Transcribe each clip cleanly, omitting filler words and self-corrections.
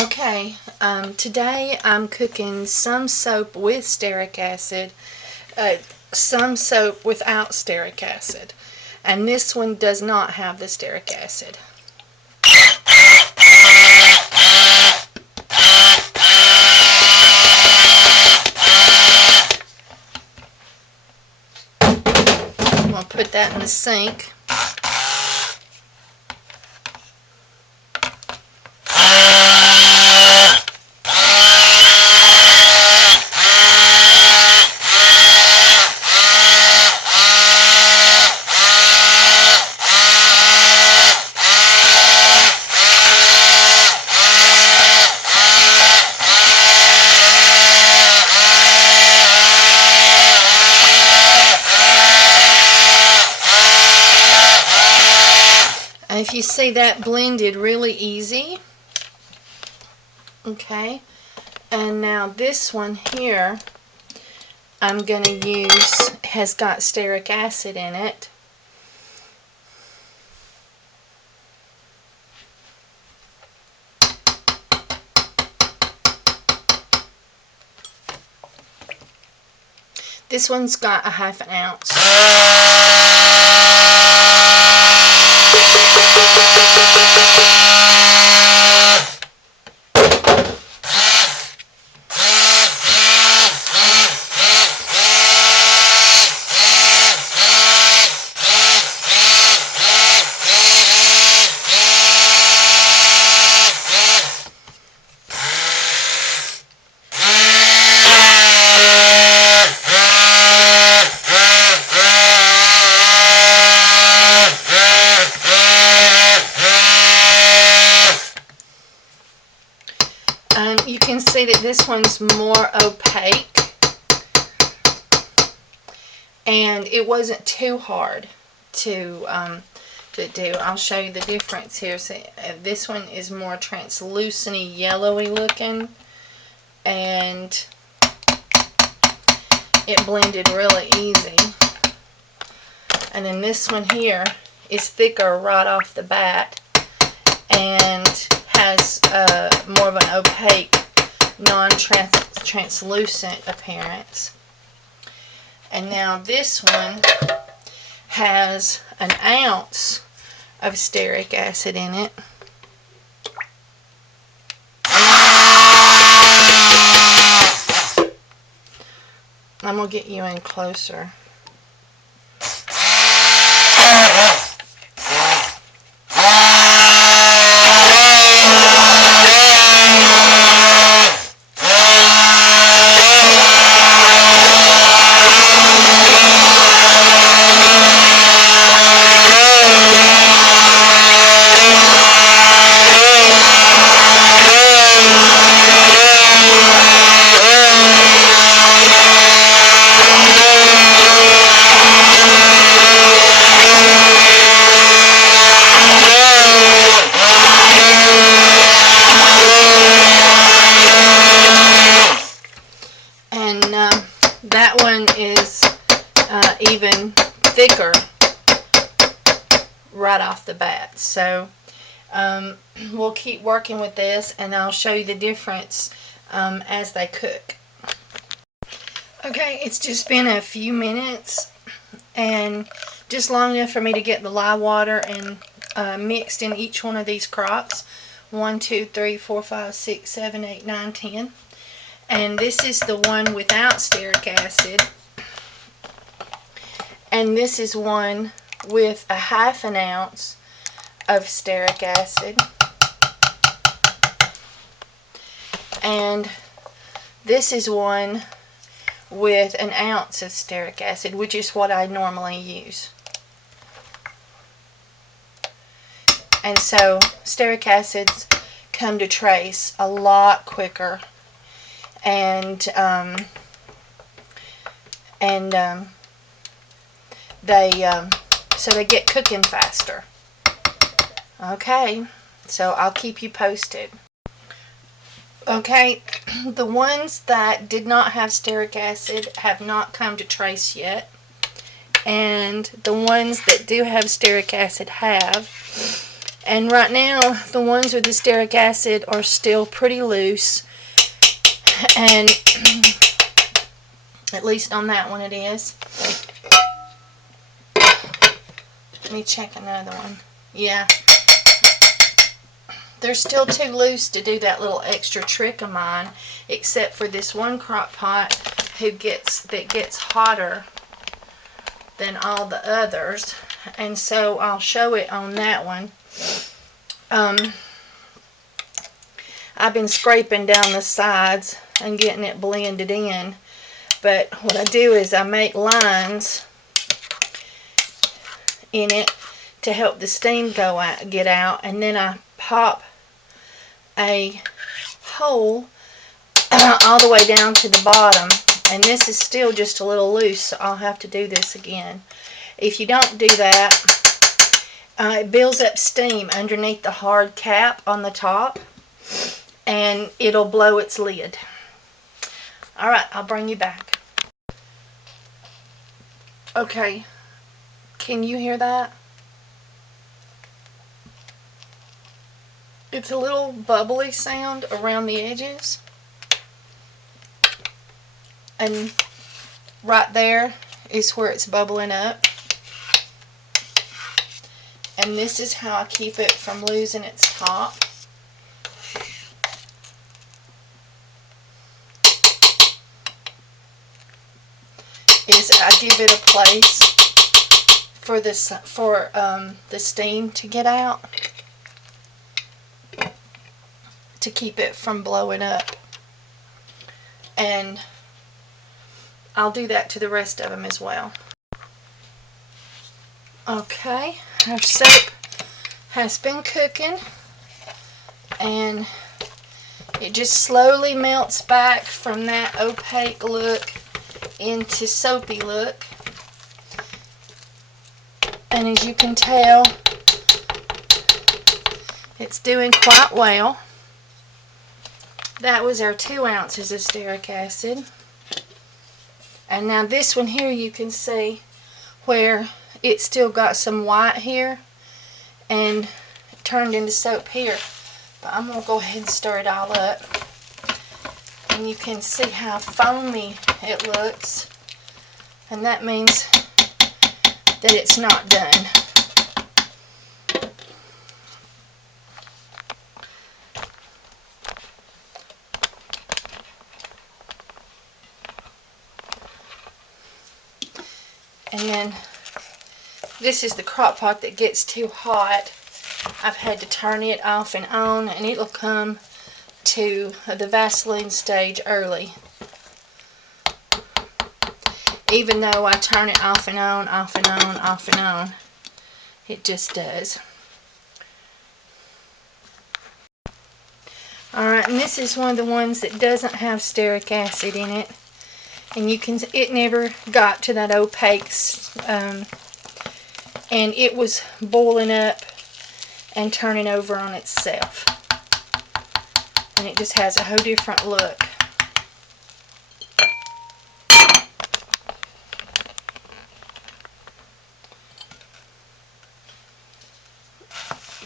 Okay, today I'm cooking some soap with stearic acid, some soap without stearic acid, and this one does not have the stearic acid. I'm going to put that in the sink. And if you see, that blended really easy. Okay, and now this one here I'm going to use has got stearic acid in it. This one's got a ½ ounce. You can see that this one's more opaque, and it wasn't too hard to do. I'll show you the difference here. So, this one is more translucent, yellowy looking, and it blended really easy. And then this one here is thicker right off the bat and has more of an opaque, non-translucent appearance. And now this one has an ounce of stearic acid in it. I'm going to get you in closer. That one is even thicker right off the bat. So we'll keep working with this, and I'll show you the difference as they cook. Okay, it's just been a few minutes, and just long enough for me to get the lye water and mixed in each one of these crocks. 1, 2, 3, 4, 5, 6, 7, 8, 9, 10. And this is the one without stearic acid. And this is one with a ½ ounce of stearic acid. And this is one with an ounce of stearic acid, which is what I normally use. And so stearic acids come to trace a lot quicker, and they get cooking faster. Okay, so I'll keep you posted. Okay, the ones that did not have stearic acid have not come to trace yet, and the ones that do have stearic acid have. And right now, the ones with the stearic acid are still pretty loose. And at least on that one it is. Let me check another one. Yeah. They're still too loose to do that little extra trick of mine, except for this one crock pot that gets hotter than all the others. And so I'll show it on that one. I've been scraping down the sides and getting it blended in. But what I do is I make lines in it to help the steam get out, and then I pop a hole all the way down to the bottom. And this is still just a little loose, so I'll have to do this again. If you don't do that, it builds up steam underneath the hard cap on the top, and it'll blow its lid. Alright, I'll bring you back. Okay, can you hear that? It's a little bubbly sound around the edges. And right there is where it's bubbling up. And this is how I keep it from losing its top. Is I give it a place for the steam to get out, to keep it from blowing up. And I'll do that to the rest of them as well. Okay, our soap has been cooking, and it just slowly melts back from that opaque look into soapy look. And as you can tell, it's doing quite well. That was our 2 ounces of stearic acid. And now this one here, you can see where it's still got some white here and it turned into soap here. But I'm going to go ahead and stir it all up. And you can see how foamy it looks. And that means that it's not done. And then this is the crock pot that gets too hot. I've had to turn it off and on, and it'll come to the Vaseline stage early. Even though I turn it off and on, off and on, off and on, it just does. Alright, and this is one of the ones that doesn't have stearic acid in it. And you can, it never got to that opaque, and it was boiling up and turning over on itself. And it just has a whole different look.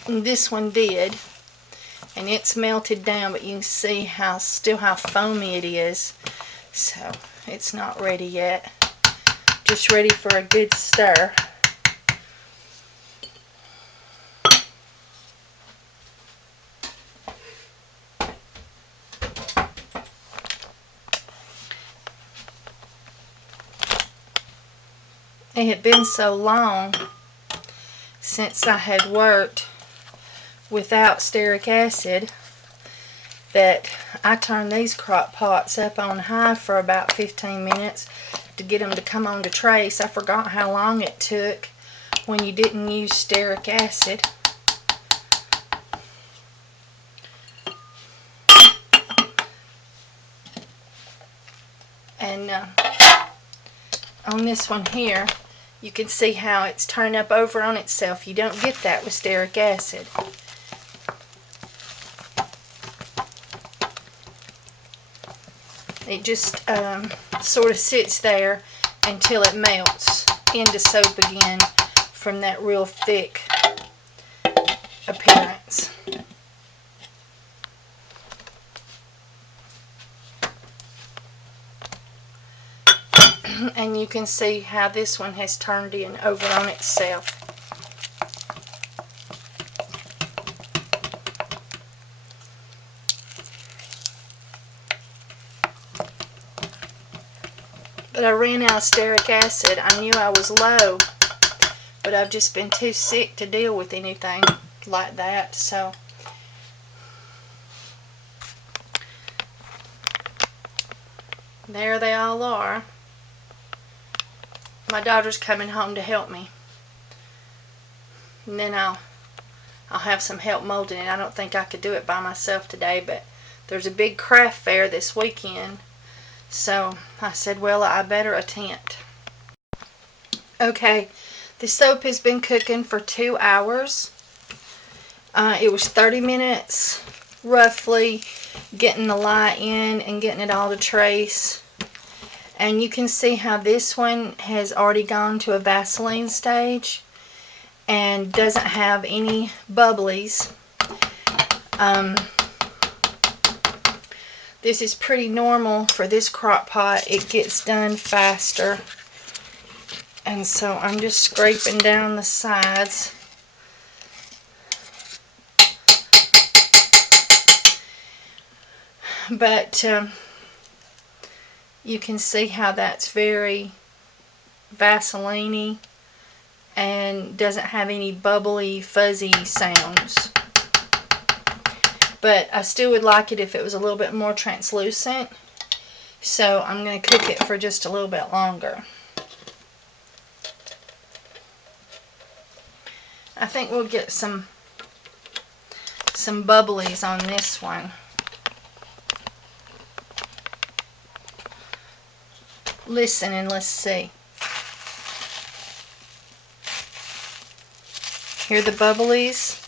And this one did, and it's melted down, but you can see still how foamy it is. So it's not ready yet. Just ready for a good stir. It had been so long since I had worked without stearic acid that I turned these crock pots up on high for about 15 minutes to get them to come on to trace. I forgot how long it took when you didn't use stearic acid. And on this one here, you can see how it's turned up over on itself. You don't get that with stearic acid. It just sort of sits there until it melts into soap again from that real thick appearance. And you can see how this one has turned in over on itself. But I ran out of stearic acid. I knew I was low, but I've just been too sick to deal with anything like that. So there they all are. My daughter's coming home to help me, and then I'll have some help molding it. I don't think I could do it by myself today, but there's a big craft fair this weekend, so I said, well, I better attend. Okay, the soap has been cooking for 2 hours. It was 30 minutes roughly getting the lye in and getting it all to trace. And you can see how this one has already gone to a Vaseline stage and doesn't have any bubblies. This is pretty normal for this crock pot. It gets done faster. And so I'm just scraping down the sides. But you can see how that's very Vaseline-y and doesn't have any bubbly, fuzzy sounds. But I still would like it if it was a little bit more translucent. So I'm going to cook it for just a little bit longer. I think we'll get some bubblies on this one. Listen and let's see. Hear the bubblies?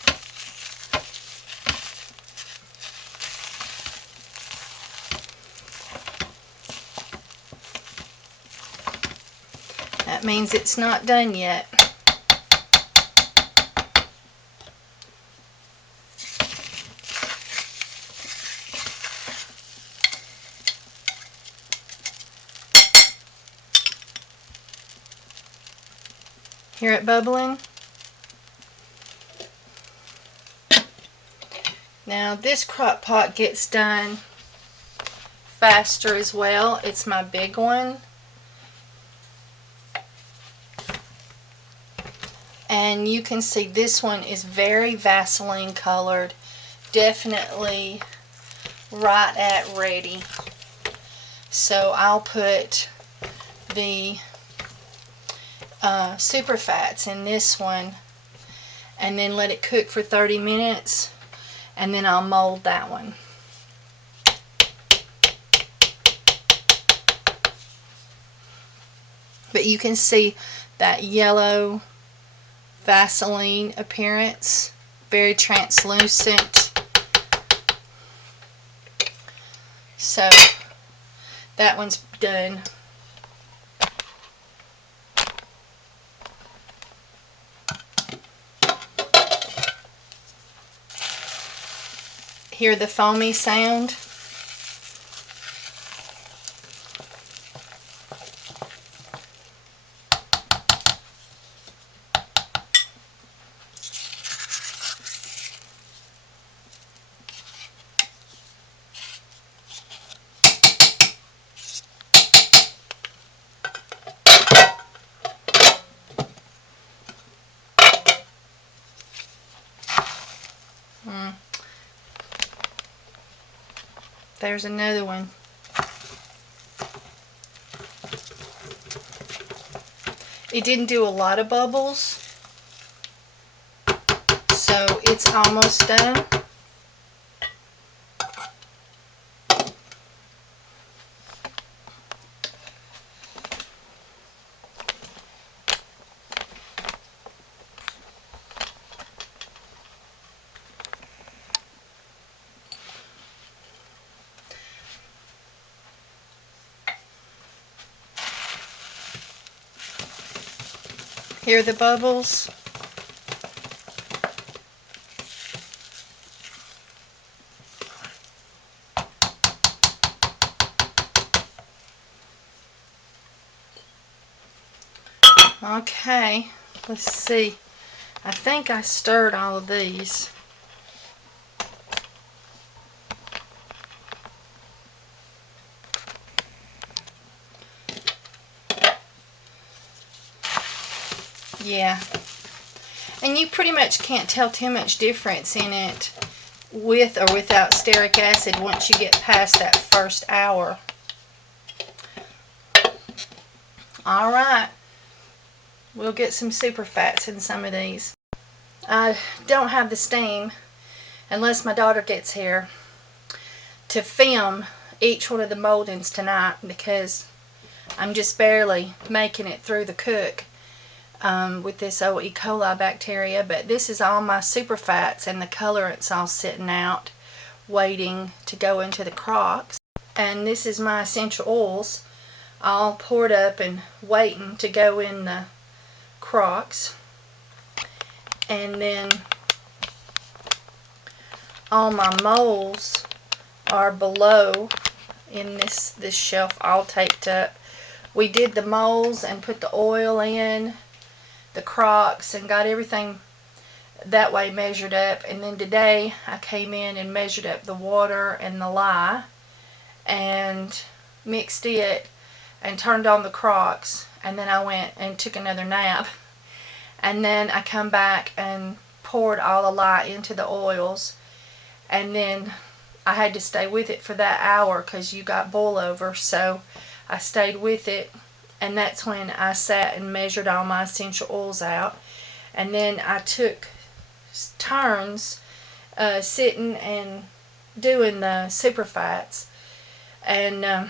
That means it's not done yet. Hear it bubbling? Now this crock pot gets done faster as well. It's my big one. And you can see this one is very Vaseline colored. Definitely right at ready. So I'll put the super fats in this one and then let it cook for 30 minutes and then I'll mold that one. But you can see that yellow Vaseline appearance, very translucent. So that one's done. Hear the foamy sound? There's another one. It didn't do a lot of bubbles, so it's almost done. Hear the bubbles? Okay, let's see. I think I stirred all of these. Yeah. And you pretty much can't tell too much difference in it with or without stearic acid once you get past that first hour. Alright, we'll get some super fats in some of these. I don't have the steam, unless my daughter gets here, to film each one of the moldings tonight because I'm just barely making it through the cook with this old E. coli bacteria. But this is all my super fats and the colorants all sitting out waiting to go into the crocks. And this is my essential oils all poured up and waiting to go in the crocks. And then all my molds are below in this shelf all taped up. We did the molds and put the oil in the crocks and got everything that way measured up. And then today I came in and measured up the water and the lye and mixed it and turned on the crocks, and then I went and took another nap, and then I come back and poured all the lye into the oils, and then I had to stay with it for that hour because you got boil over, so I stayed with it, and that's when I sat and measured all my essential oils out. And then I took turns sitting and doing the super fats, and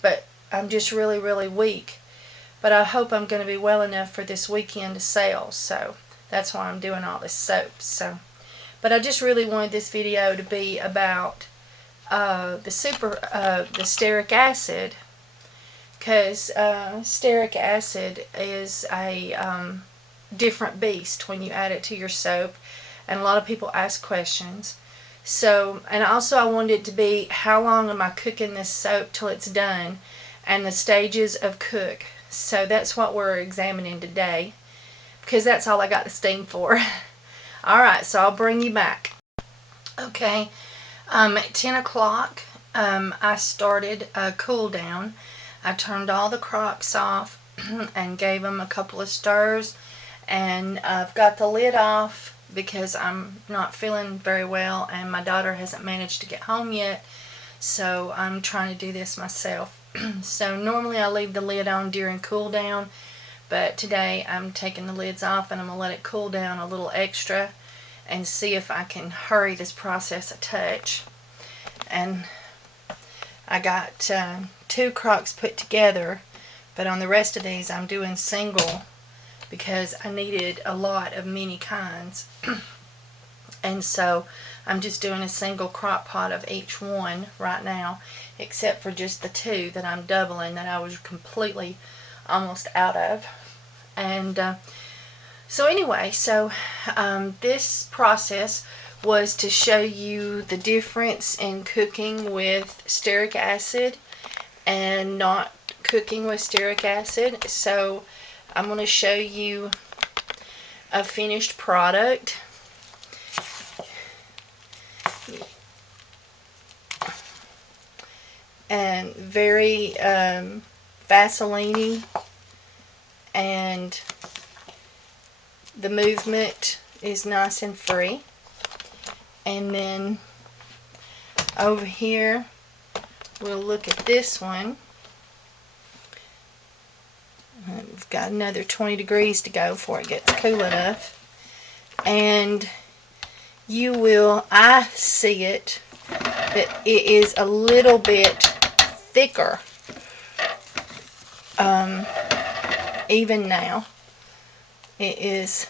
but I'm just really weak, but I hope I'm going to be well enough for this weekend to sell, so that's why I'm doing all this soap. So, but I just really wanted this video to be about the stearic acid, because stearic acid is a different beast when you add it to your soap, and a lot of people ask questions. So, and also I wanted it to be how long am I cooking this soap till it's done, and the stages of cook. So that's what we're examining today, because that's all I got the steam for. Alright, so I'll bring you back. Okay, at 10 o'clock I started a cool down. I turned all the crocks off and gave them a couple of stirs, and I've got the lid off because I'm not feeling very well and my daughter hasn't managed to get home yet, so I'm trying to do this myself. So normally I leave the lid on during cool down, but today I'm taking the lids off and I'm going to let it cool down a little extra and see if I can hurry this process a touch. And I got 2 crocks put together, but on the rest of these I'm doing single because I needed a lot of many kinds. And so I'm just doing a single crock pot of each one right now, except for just the 2 that I'm doubling that I was completely almost out of. And so anyway, so this process was to show you the difference in cooking with stearic acid and not cooking with stearic acid. So I'm going to show you a finished product. And very Vaseline, and the movement is nice and free. And then over here we'll look at this one. We've got another 20 degrees to go before it gets cool enough, and you will, I see it, that it is a little bit thicker even now. It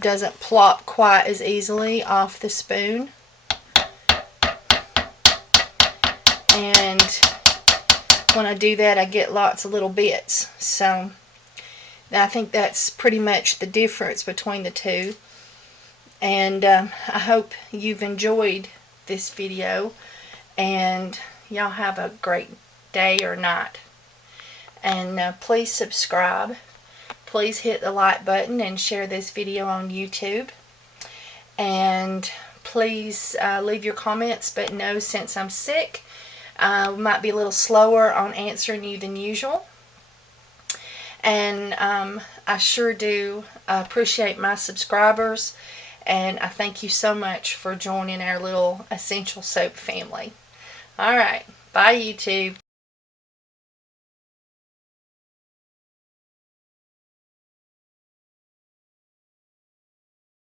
doesn't plop quite as easily off the spoon, and when I do that I get lots of little bits. So I think that's pretty much the difference between the two. And I hope you've enjoyed this video, and y'all have a great day or night. And please subscribe. Please hit the like button and share this video on YouTube. And please leave your comments, but no, since I'm sick, I might be a little slower on answering you than usual. And I sure do appreciate my subscribers, and I thank you so much for joining our little Essential Soap family. Alright, bye YouTube.